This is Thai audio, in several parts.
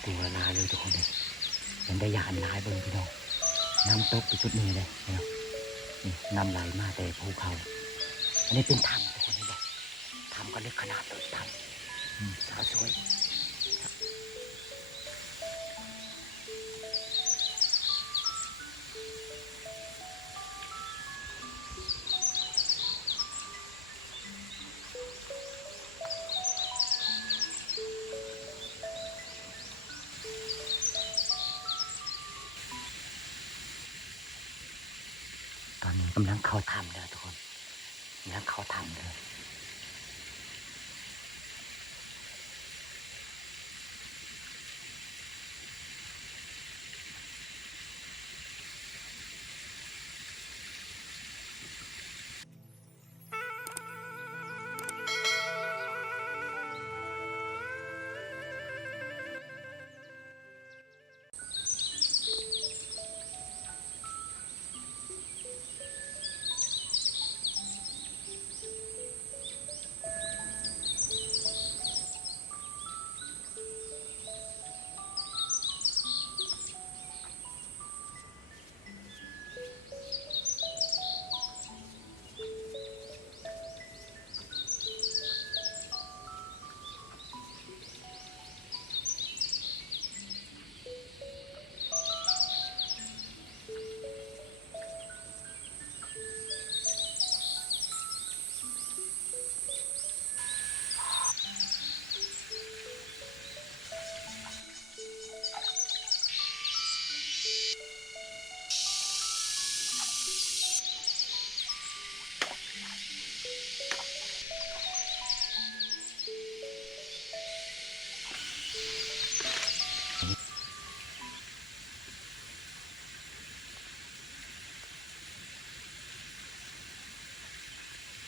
ากลัวลายเลยทุกคนเลยยังได้ยานลายเบิ่งพี่น้องน้ำตกจุดนี้เลยพี่น้องนี่น้ำไหลมาแต่ภูเขาอันนี้เป็นถ้ำทุกคนนี่บอกถ้ำก็ลึกขนาดเลยถ้ำสาวสวยตอนนี้กำลังเข้าถ้ำเลยทุกคนกำลังเข้าถ้ำเลย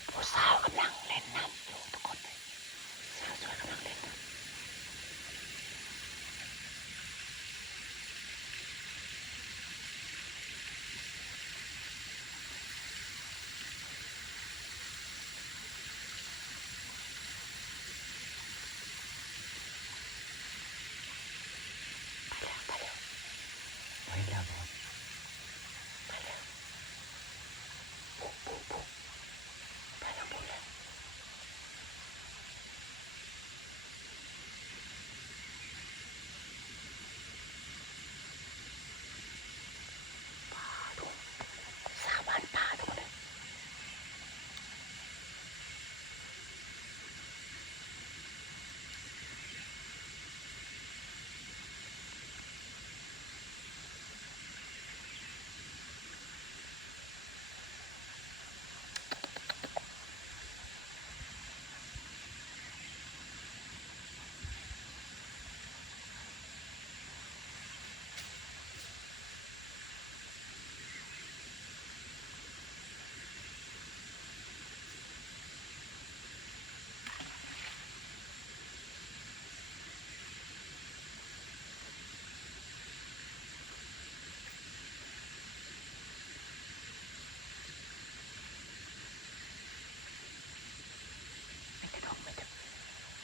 ผู้สาวกำลังเล่นน้ำอยู่ทุกคนเลยสาวสวยกำลังเล่นน้ำไปแล้วไปแล้วไปแล้วปุ๊บไปแล้วปุ๊บแล้วสาวบ้านป่าทุกคนเลย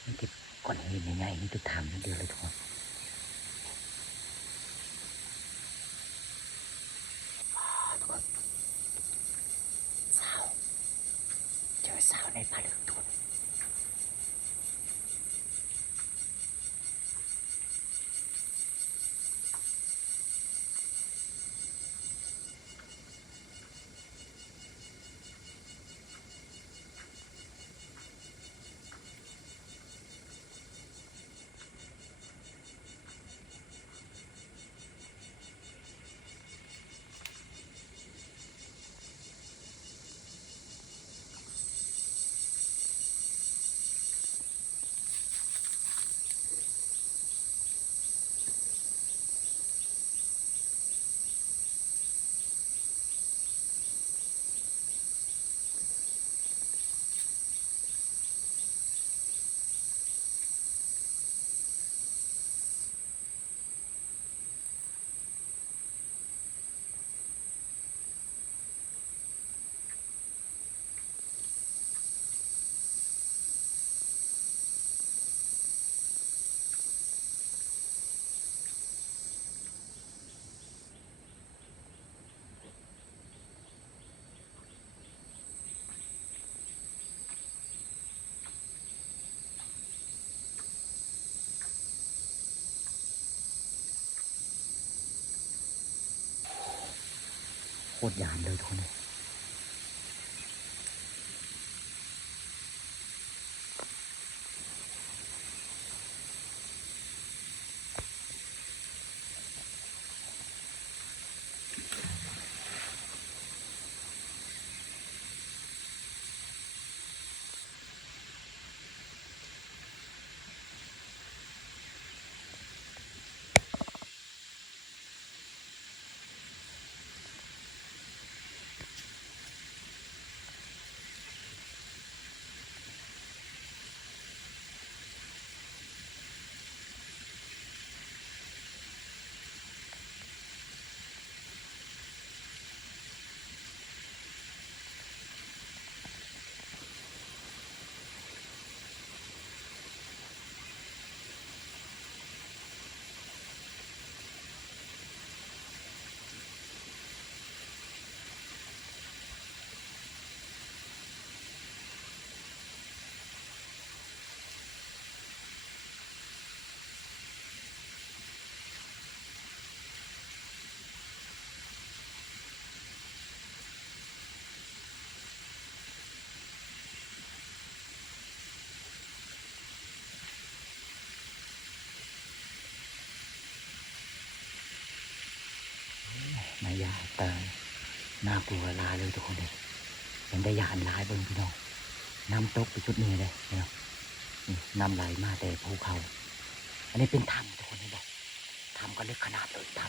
นี่ติดก้อนหินใหญ่ๆนี่ติดถ้ำนั่นเดียวเลยทุกคนสาวเจอสาวในป่าลึกทุกคน คตรยานเลยทุกคนเลยนายาแต่น่ากลัวลายเลยทุกคนเลยยังได้ยานลายเบิ่งพี่น้องน้ำตกไปชุดนี้เลยเนาะน้ำไหลมาแต่ภูเขาอันนี้เป็นถ้ำทุกคนเลยบอกถ้ำก็เล็กขนาดเลยถ้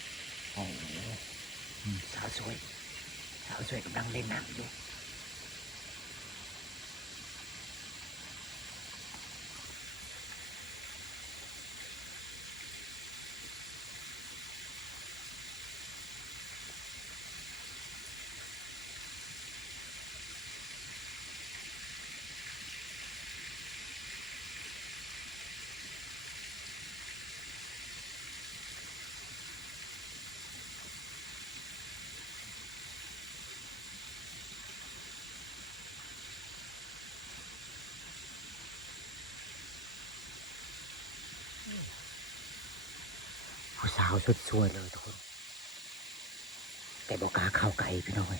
ำโอ้สาวสวยกำลังเล่นน้ำอยู่ผู้สาวชุดสวยเลยทุกคนแต่บอกกล้าเข้าไกลพี่น้อย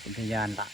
เป็นพยานละ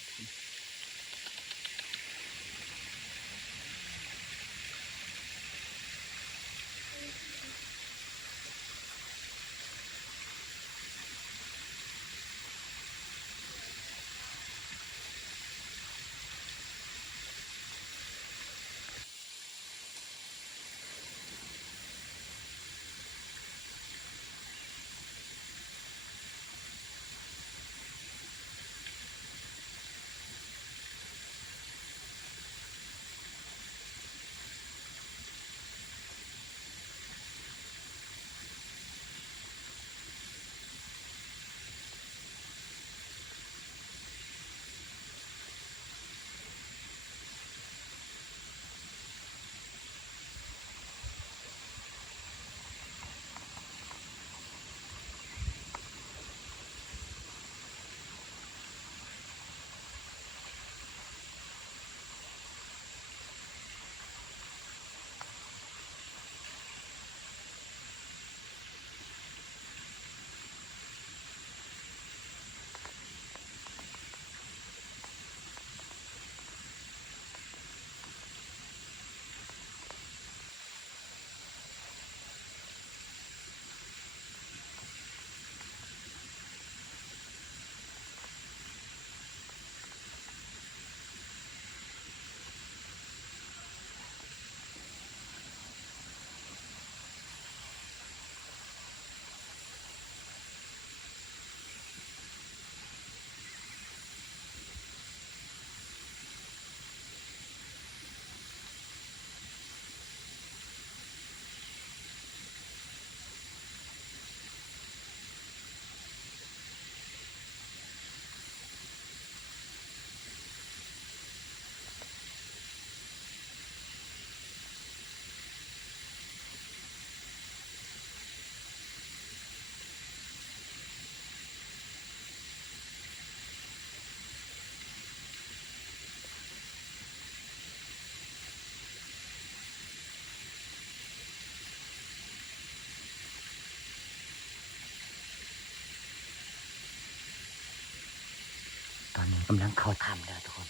กำลังเข้าถ้ำแล้วทุกคน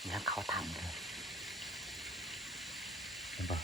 กำลังเข้าถ้ำเลยเห็นปะ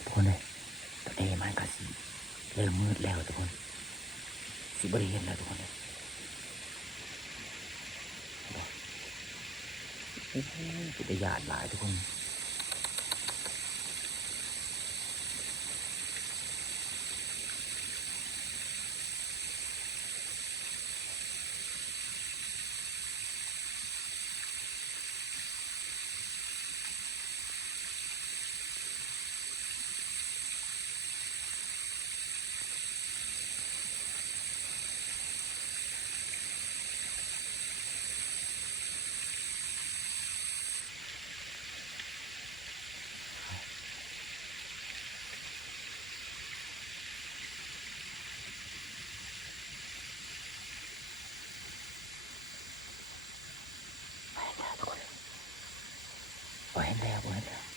ทุกคนเลยตอนนี้มันก็สิเริ่มมืดแล้วทุกคนสิบริเวณแล้วทุกคนเลยโอ้โหเป็นตาญาติหลายทุกคนไปแล้วทุกคนไปแล้ว